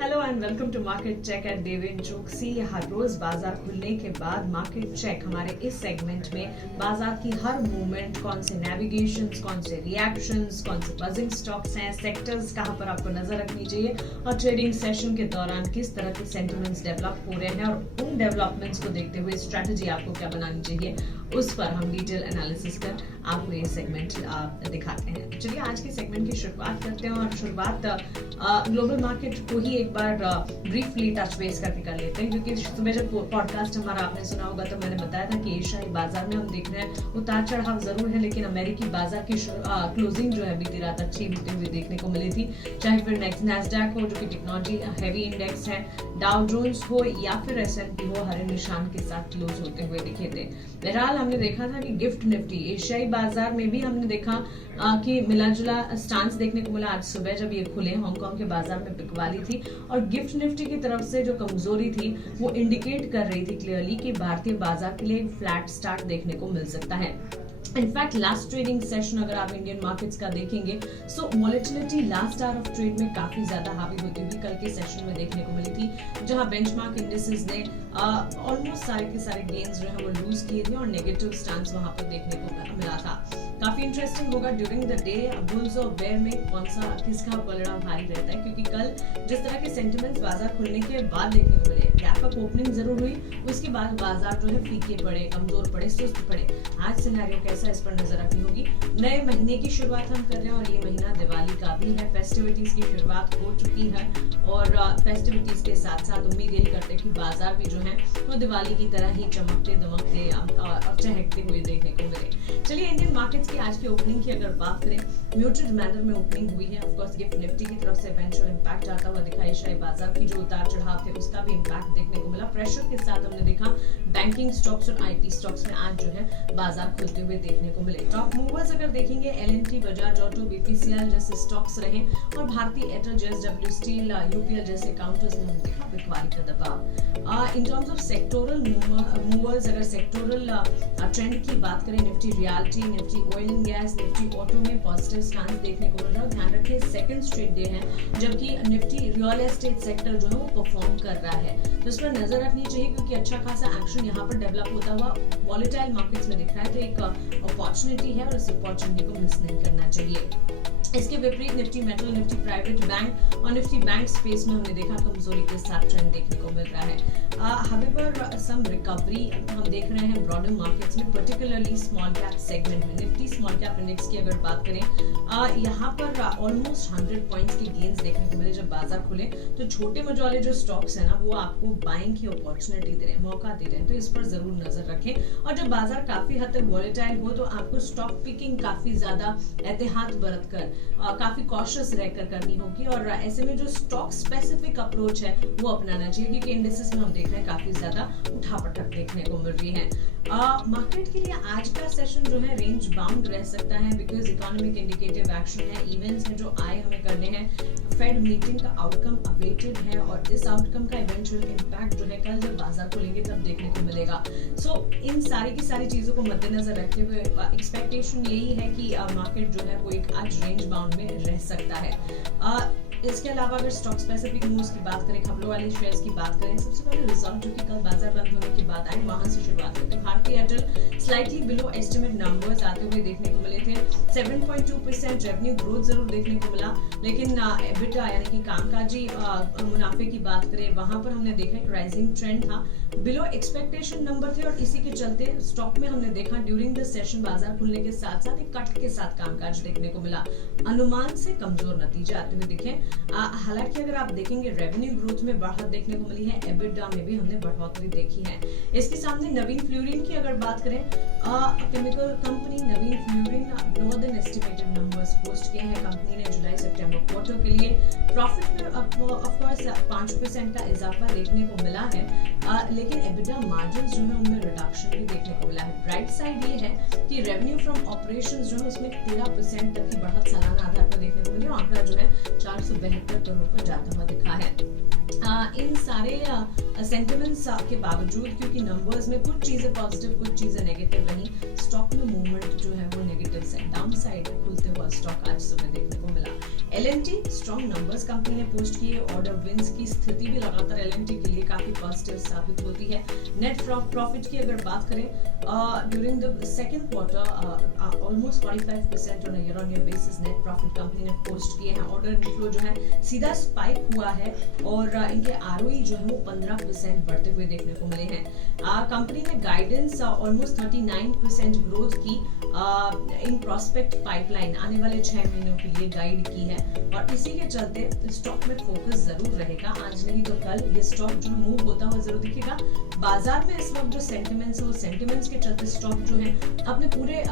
Hello and welcome to market check at Deven Chokshi. हर रोज बाजार खुलने के बाद मार्केट चेक हमारे इस सेगमेंट में बाजार की हर मूवमेंट, कौन से नेविगेशंस, कौन से रिएक्शंस, कौन से बजिंग स्टॉक्स हैं, सेक्टर्स कहां पर आपको नजर रखनी चाहिए और ट्रेडिंग सेशन के दौरान किस तरह के सेंटिमेंट्स डेवलप हो रहे हैं और उन डेवलपमेंट्स को देखते हुए स्ट्रेटजी आपको क्या बनानी चाहिए, उस पर हम डिटेल एनालिसिस कर आपको ये सेगमेंट दिखाते हैं। चलिए आज के सेगमेंट की शुरुआत करते हैं और शुरुआत ग्लोबल मार्केट को ही एक बार ब्रीफली टच बेस करके कर लेते हैं, क्योंकि सुबह जब पॉडकास्ट हमारा आपने सुना होगा तो मैंने बताया था कि एशियाई बाजार में हम देख रहे हैं उतार चढ़ाव जरूर है, लेकिन अमेरिकी बाजार की क्लोजिंग जो है बीती रात अच्छी होते हुए देखने को मिली थी। चाहे फिर नैस्डैक हो जो कि टेक्नोलॉजी हैवी इंडेक्स है, डाउ जोन्स हो या फिर S&P हो, हरे निशान के साथ क्लोज होते हुए दिखे थे। बहरहाल हमने देखा था कि गिफ्ट निफ्टी एशियाई बाजार में भी हमने देखा कि मिला जुला स्टांस देखने को मिला। आज सुबह जब ये खुले हांगकांग के बाजार में बिकवाली थी और गिफ्ट निफ्टी की तरफ से जो कमजोरी थी वो इंडिकेट कर रही थी क्लियरली कि भारतीय बाजार के लिए एक फ्लैट स्टार्ट देखने को मिल सकता है। इनफैक्ट लास्ट ट्रेडिंग सेशन अगर आप इंडियन मार्केट्स का देखेंगे so volatility last hour of trade में काफी ज्यादा हावी होती हुई कल के सेशन में देखने को मिली थी, जहां बेंचमार्क इंडिसेस ने ऑलमोस्ट सारे के सारे गेन्स जो है वो लूज किए थे और नेगेटिव स्टांस वहां पर देखने को मिला था। काफी इंटरेस्टिंग होगा ड्यूरिंग द डे बुल्स और बेयर में कौन सा किसका पलड़ा भारी रहता है, क्योंकि कल जिस तरह के सेंटिमेंट्स बाजार खुलने के बाद देखने को मिले, गैप अप ओपनिंग जरूर हुई, उसके बाद बाजार जो है फीके पड़े, कमजोर पड़े, सुस्त पड़े। आज सिनेरियो कैसा, इस पर नजर रखनी होगी। नए महीने की शुरुआत हम कर रहे हैं और ये महीना दिवाली का भी है, फेस्टिविटीज की शुरुआत हो चुकी है और फेस्टिविटीज के साथ साथ उम्मीद यही करते हैं कि बाजार भी जो है वो दिवाली की तरह ही चमकते दमकते और चहकते हुए देखने को मिले। चलिए इंडियन मार्केट्स की आज की ओपनिंग की अगर बात करें, म्यूटेड मैनर में ओपनिंग हुई है। ऑफ कोर्स गिफ्ट निफ्टी की तरफ से इवेंचुअल इंपैक्ट आता हुआ दिखाई, शायद बाजार की जो उतार चढ़ाव थे उसका भी इंपैक्ट देखने को मिला। प्रेशर के साथ हमने देखा बैंकिंग स्टॉक्स और IT स्टॉक्स में आज जो है बाजार खुलते हुए देखने को मिले। टॉप मूवर्स अगर देखेंगे L&T, बजाज ऑटो, BPCL जैसे स्टॉक्स रहे और भारतीय एयरटेल, JSW स्टील, UPL जैसे काउंटर्स में हमने देखा बिकवाली का दबाव। In terms of sectoral movers, अगर सेक्टोरल ट्रेंड की बात करें, Nifty realty, Nifty oil and gas, Nifty auto में पॉजिटिव स्टांस देखने को मिल रहा है। ध्यान रखिए सेकंड स्ट्रेट डे है जबकि निफ्टी रियल एस्टेट सेक्टर जो है वो परफॉर्म कर रहा है, तो इस पर नजर रखनी चाहिए क्योंकि अच्छा खासा एक्शन यहाँ पर डेवलप होता हुआ वॉलेटाइल मार्केट्स में दिख रहा है, तो एक अपॉर्चुनिटी है और इस अपॉर्चुनिटी को मिस नहीं करना चाहिए। इसके विपरीत Nifty metal, Nifty private bank और निफ्टी बैंक स्पेस में हमने देखा कमजोरी के साथ ट्रेंड देखने को मिल रहा है। हाउएवर सम रिकवरी हम देख रहे हैं ब्रॉडर मार्केट्स में, पर्टिकुलरली स्मॉल कैप सेगमेंट में। निफ्टी स्मॉल कैप इंडेक्स की अगर बात करें, यहाँ पर ऑलमोस्ट 100 पॉइंट्स के गेन्स देखने को मिले जब बाजार खुले, तो छोटे मझोले जो स्टॉक्स है ना वो आपको बाइंग की अपॉर्चुनिटी दे रहे हैं, मौका दे रहे हैं, तो इस पर जरूर नजर रखें। और जब बाजार काफी हद तक वॉलेटाइल हो तो आपको स्टॉक पिकिंग काफी ज्यादा एहतियात बरत कर काफी कॉशियस रहकर करनी होगी और ऐसे में जो स्टॉक स्पेसिफिक अप्रोच है वो अपनाना चाहिए, क्योंकि इंडेक्सेस में हम देख रहे हैं काफी ज्यादा उठापटक देखने को मिल रही है। मार्केट के लिए आज का सेशन जो है रेंज बाउंड रह सकता है, बिकॉज इकोनॉमिक इंडिकेटिव एक्शन है, इवेंट्स हैं जो आए हमें करने हैं, फेड मीटिंग का आउटकम अवेटेड है और इस आउटकम का इवेंचुअल इंपैक्ट जो है कल जब बाजार खुलेंगे तब देखने को मिलेगा। सो इन सारी की सारी चीजों को मद्देनजर रखते हुए एक्सपेक्टेशन यही है कि मार्केट जो है वो एक आज रेंज बाउंड में रह सकता है। इसके अलावा अगर स्टॉक स्पेसिफिक मूव्स की बात करें, खबरों वाले शेयर्स की बात करें, सबसे पहले रिजल्ट जो कि कल बाजार बंद होने के बाद आए वहां से शुरुआत करते हैं। भारतीय Airtel slightly below estimate numbers आते हुए देखने को मिले थे। 7.2% रेवेन्यू ग्रोथ जरूर देखने को मिला, लेकिन EBITDA यानी कि कामकाजी मुनाफे की बात करें वहां पर हमने देखा एक राइजिंग ट्रेंड था, बिलो एक्सपेक्टेशन नंबर थे और इसी के चलते स्टॉक में हमने देखा ड्यूरिंग द सेशन बाजार खुलने के साथ साथ एक कट के साथ कामकाज देखने को मिला, अनुमान से कमजोर नतीजे आते हुए दिखे। हालांकि अगर आप देखेंगे रेवेन्यू ग्रोथ में बढ़त देखने को मिली है, EBITDA में भी हमने बढ़ोतरी देखी है। इसके सामने नवीन फ्लोरिन की अगर बात करें, chemical company Navin Fluorine lower than estimated numbers post किए हैं कंपनी ने जुलाई सितंबर क्वार्टर के लिए। प्रॉफिट में ऑफ कोर्स 5% का इजाफा देखने को मिला है, लेकिन EBITDA मार्जिन्स जो है उनमें रिडक्शन भी देखने को मिला है। ब्राइट साइड ये है कि रेवेन्यू फ्रॉम ऑपरेशंस जो है उसमें 13% तक की बढ़त सालाना आधार पर देखने को मिली, आंकड़ा जो है 472 करोड़ पर जाता हुआ दिखा है। इन सारे सेंटिमेंट्स के बावजूद, क्योंकि नंबर्स में कुछ चीजें पॉजिटिव कुछ चीजें नेगेटिव रही, स्टॉक में मूवमेंट जो है वो नेगेटिव से डाउन साइड खुलते हुआ स्टॉक आज सुबह देखने को मिला। L&T स्ट्रॉन्ग नंबर्स कंपनी ने पोस्ट किए। ऑर्डर विंस की स्थिति भी लगातार L&T के लिए काफी पॉजिटिव साबित होती है। नेट प्रॉफिट की अगर बात करें, during the second quarter almost 45% on year on year basis net profit company ने पोस्ट किए हैं। ऑर्डर इनफ्लो जो है सीधा स्पाइक हुआ है और इनके ROE जो है वो 15% बढ़ते हुए देखने को मिले हैं। कंपनी ने गाइडेंस ऑलमोस्ट 39% ग्रोथ की इन प्रोस्पेक्ट पाइपलाइन आने वाले 6 महीनों के लिए गाइड की है और इसी के चलते स्टॉक में फोकस जरूर रहेगा। आज नहीं तो कल ये स्टॉक जो मूव होता हुआ जरूर दिखेगा। बाजार में इस वक्त जो सेंटिमेंट्स है वो सेंटिमेंट्स के चलते स्टॉक जो है अपने पूरे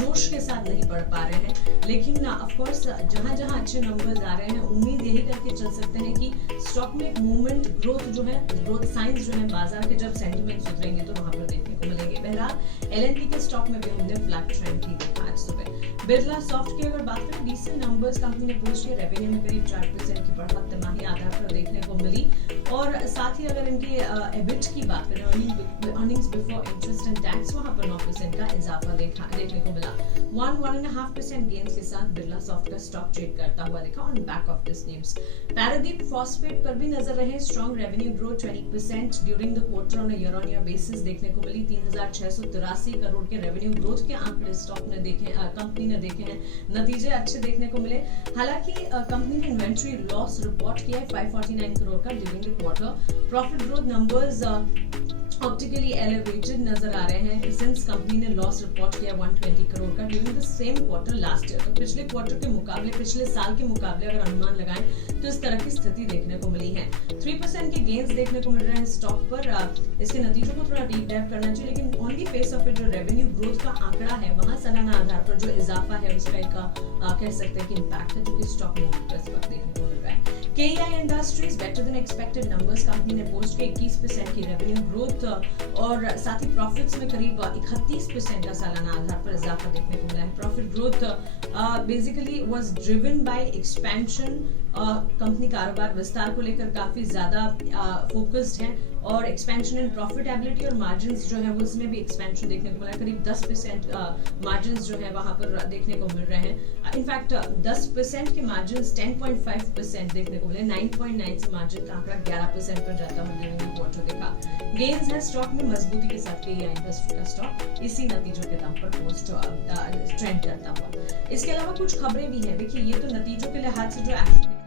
जोश के साथ नहीं बढ़ पा रहे हैं, लेकिन ऑफ कोर्स जहां जहां अच्छे नंबर्स आ रहे हैं उम्मीद यही करके चल सकते हैं कि स्टॉक में एक मूवमेंट ग्रोथ जो है, ग्रोथ साइंस जो है बाजार के जब सेंटिमेंट सुधरेंगे तो वहां पर देखने को मिलेंगे। बहरहाल L&T के स्टॉक में भी हमने फ्लैट ट्रेंड ही देखा आज सुबह। बिरला सॉफ्ट की अगर बात करें, डिसेंट नंबर्स कंपनी ने पोस्ट किए। रेवेन्यू में करीब 4% की बढ़त तिमाही आधार पर देखने को मिली और साथ ही अगर इनके एबिट की बात करें, earnings before interest and tax, वहां पर 9% का इजाफा देखने को मिला। 1.5% गेन्स के साथ बिरला सॉफ्ट का स्टॉक ट्रेड करता हुआ दिखा on back of this news. Paradip phosphate पर भी नजर रहे। Strong revenue growth 20% during the quarter on year on year basis देखने को मिली। 3683 करोड़ के रेवेन्यू ग्रोथ के आंकड़े स्टॉक ने देखे, कंपनी ने देखे हैं। नतीजे अच्छे देखने को मिले। हालांकि कंपनी ने इन्वेंट्री लॉस रिपोर्ट किया है 549 करोड़ का during the quarter. Profit growth numbers optically elevated नजर आ रहे हैं सिंस कंपनी ने लॉस रिपोर्ट किया 120 करोड़ का during the same quarter last year. तो पिछले क्वार्टर के मुकाबले, पिछले साल के मुकाबले अगर अनुमान लगाएं तो इस तरह की स्थिति देखने को मिली है। 3% के गेन्स देखने को मिल रहे हैं स्टॉक पर। इसके नतीजों को थोड़ा डीप डाइव करना चाहिए, लेकिन on the face of it जो रेवेन्यू ग्रोथ का आंकड़ा है वहां सालाना आधार पर जो इजाफा है उसका एक कह सकते हैं कि इम्पैक्ट है जो कि स्टॉक में इस वक्त देखने को मिल रहा है। KEI industries better than expected numbers company ने पोस्ट किए। 21% की रेवेन्यू ग्रोथ और साथ ही प्रॉफिट्स में करीब 31% का सालाना आधार पर इजाफा देखने को मिला है। Profit growth basically was driven by expansion. Company कारोबार विस्तार को लेकर काफी ज्यादा फोकस्ड है और एक्सपेंशन इन प्रॉफिटेबिलिटी और मार्जिन्स जो है वो उसमें भी एक्सपेंशन देखने को मिला। करीब 10% मार्जिन्स जो है वहां पर देखने को मिल रहे हैं। इनफैक्ट 10% के मार्जिन्स 10.5% देखने को मिले। 9.9 से मार्जिन का आंकड़ा 11% पर जाता हुआ ड्यूरिंग क्वार्टर देखा। गेन्स है स्टॉक में मजबूती के साथ KEI इंडस्ट्री का स्टॉक इसी नतीजों के दम पर पोस्ट ट्रेंड करता हुआ। इसके अलावा कुछ खबरें भी हैं। देखिए ये तो नतीजों के लिहाज से जो एक्शन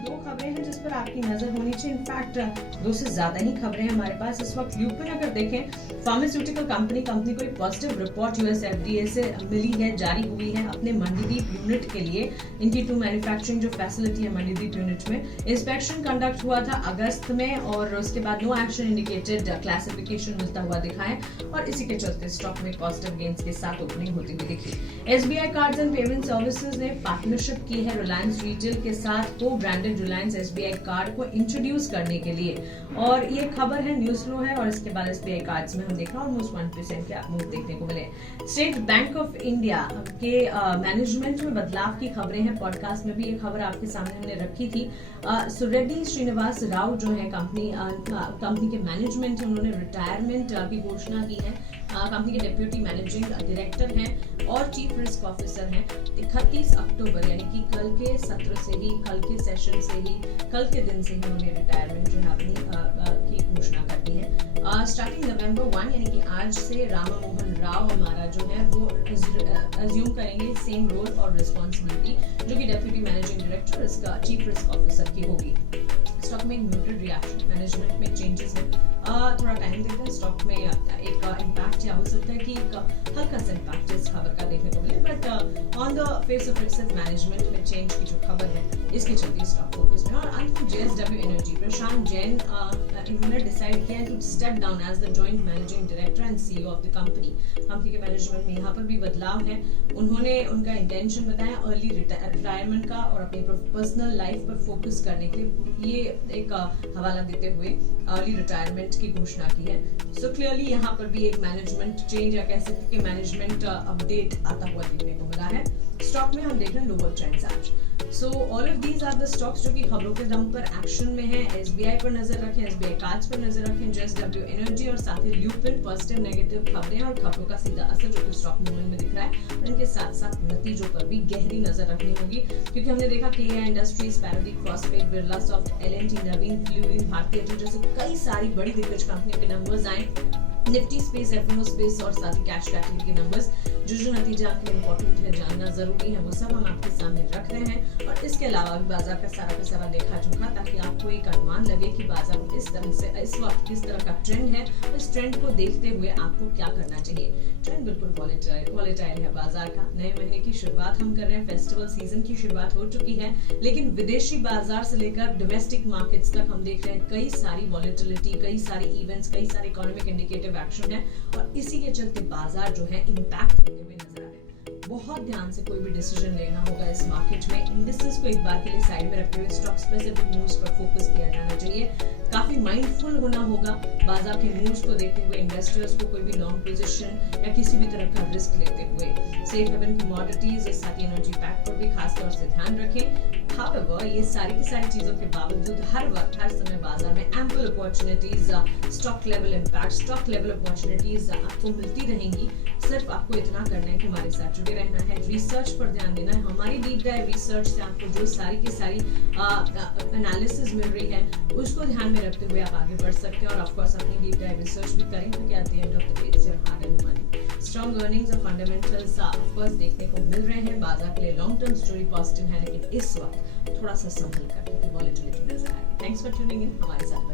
दो खबरें हैं जिस पर आपकी नजर होनी चाहिए। इनफैक्ट 2 से ज्यादा ही खबरें हैं हमारे पास इस वक्त। ल्यूपिन अगर देखें, फार्मास्यूटिकल कंपनी को एक पॉजिटिव रिपोर्ट US FDA से मिली है, जारी हुई है अपने मंडीदीप यूनिट के लिए। इनकी 2 मैन्युफैक्चरिंग जो फैसिलिटी है मंडीदीप यूनिट में, इंस्पेक्शन कंडक्ट हुआ था अगस्त में और उसके बाद नो एक्शन इंडिकेटेड क्लासिफिकेशन मिलता हुआ दिखा है और इसी के चलते स्टॉक में पॉजिटिव गेन्स के साथ ओपनिंग होती हुई दिखी। SBI cards and payment services ने पार्टनरशिप की है रिलायंस रिटेल के साथ को ब्रांडेड रिलायंस SBI कार्ड को इंट्रोड्यूस करने के लिए और ये खबर है, न्यूज फ्लो है और इसके बाद SBI कार्ड्स में हम देख रहे हैं ऑलमोस्ट 1% के मूव देखने को मिले। स्टेट बैंक ऑफ इंडिया के मैनेजमेंट में बदलाव की खबरें हैं। पॉडकास्ट में भी ये खबर आपके सामने हमने रखी थी। रेड्डी श्रीनिवास राव जो है कंपनी के मैनेजमेंट, उन्होंने रिटायरमेंट की घोषणा की है। कंपनी के डेप्यूटी मैनेजिंग डायरेक्टर हैं और चीफ रिस्क ऑफिसर हैं। 31 अक्टूबर यानी कि कल के सत्र से ही, कल के सेशन से ही, कल के दिन से ही उन्होंने रिटायरमेंट जो है अपनी की घोषणा कर दी है। स्टार्टिंग नवंबर 1 यानी कि आज से रामा मोहन राव हमारा जो है वो अज्यूम करेंगे सेम रोल और रिस्पॉन्सिबिलिटी जो कि डेप्यूटी मैनेजिंग डायरेक्टर इसका चीफ रिस्क ऑफिसर की होगी। स्टॉक में एक म्यूटेड रिएक्शन, मैनेजमेंट में चेंजेस है। थोड़ा टाइम देते हैं, स्टॉक में एक इम्पैक्ट या हो सकता है कि एक हल्का सा इम्पैक्ट इस खबर का देखने को मिले, but on the face of it सिर्फ मैनेजमेंट में चेंज की जो खबर है इसके चलते स्टॉक फोकस में। और अंत में JSW एनर्जी, प्रशांत जैन इन्होंने डिसाइड किया to step down as the joint managing director and CEO of the company. Company के मैनेजमेंट में यहाँ पर भी बदलाव है। उन्होंने उनका इंटेंशन बताया अर्ली रिटायरमेंट का और अपनी पर्सनल लाइफ पर फोकस करने के लिए ये एक हवाला देते हुए अर्ली रिटायरमेंट की घोषणा की है। सो क्लियरली यहाँ पर भी एक मैनेजमेंट चेंज या कह सकते हैं मैनेजमेंट अपडेट आता हुआ देखने को मिला है। स्टॉक में हम देख रहे हैं लोअर ट्रेंड्स आज। So all of these are the stocks जो कि खबरों के दम पर एक्शन में है। एसबीआई पर नजर रखें, एसबीआई कार्ड्स पर नजर रखें, जेएसडब्ल्यू एनर्जी और साथ ही ल्यूपिन पॉजिटिव नेगेटिव खबरें और खबरों का सीधा असर जो कि स्टॉक मूवमेंट में दिख रहा है, और इनके साथ साथ नतीजों पर भी गहरी नजर रखनी होगी, क्योंकि हमने देखा केया इंडस्ट्रीज, पैराडिक, क्रॉसफेड, बिरला सॉफ्ट, एलएनटी, नवीन फ्लूरिन, भारतीय एयरटेल जैसे कई सारी बड़ी दिग्गज कंपनियों के नंबर्स आए। निफ्टी स्पेस, एफएनओ स्पेस और साथ ही कैश कैटेगरी के नंबर्स, जो नतीजा आपके लिए इंपॉर्टेंट है, जानना जरूरी है, वो सब हम आपके सामने रख रहे हैं। और इसके अलावा भी बाजार का सारा देखा जोखा, ताकि आपको एक अनुमान लगे कि बाजार में इस तरह से इस वक्त किस तरह का ट्रेंड है, और इस ट्रेंड को देखते हुए आपको क्या करना चाहिए। ट्रेंड बिल्कुल वॉलेटाइल है बाजार का। नए महीने की शुरुआत हम कर रहे हैं, फेस्टिवल सीजन की शुरुआत हो चुकी है, लेकिन विदेशी बाजार से लेकर डोमेस्टिक मार्केट्स तक हम देख रहे हैं कई सारी वॉलेटिलिटी, कई सारे इवेंट्स, कई सारे इकोनॉमिक इंडिकेटिव एक्शन है, और इसी के चलते बाजार जो है इंपैक्ट होते हुए नजर आ रहे हैं। बहुत ध्यान से कोई भी डिसीजन लेना होगा इस मार्केट में। इंडिसेस को एक बार के लिए साइड में रखते हुए स्टॉक स्पेसिफिक मूव्स पर फोकस किया जाना चाहिए। काफी माइंडफुल होना होगा बाजार के मूव्स को देखते हुए, इन्वेस्टर्स को कोई भी लॉन्ग पोजीशन या किसी भी तरह का रिस्क लेते हुए। सेफ हेवन कमोडिटीज और साथ ही एनर्जी पैक पर भी खास तौर से ध्यान रखें। However, ये सारी की सारी चीजों के बावजूद हर वक्त हर समय बाजार में ample opportunities, stock level impact, stock level opportunities आपको मिलती रहेंगी। सिर्फ आपको इतना करना है कि हमारे साथ जुड़े रहना है, रिसर्च पर ध्यान देना है। हमारी डीप डाइव रिसर्च से आपको जो सारी की सारी एनालिसिस मिल रही है, उसको ध्यान में रखते हुए आप आगे बढ़ सकते हैं, और ऑफ कोर्स अपनी डीप डाइव रिसर्च भी करें, क्योंकि at the end of the day it's your hard earned money. Strong earnings और फंडामेंटल्स ऑफ कोर्स देखने को मिल रहे हैं। बाजार के लिए लॉन्ग टर्म स्टोरी पॉजिटिव है, लेकिन इस वक्त थोड़ा सा संभल कर, क्योंकि वॉलेटिलिटी नजर आ रही है। थैंक्स फॉर ट्यूनिंग इन, हमारे साथ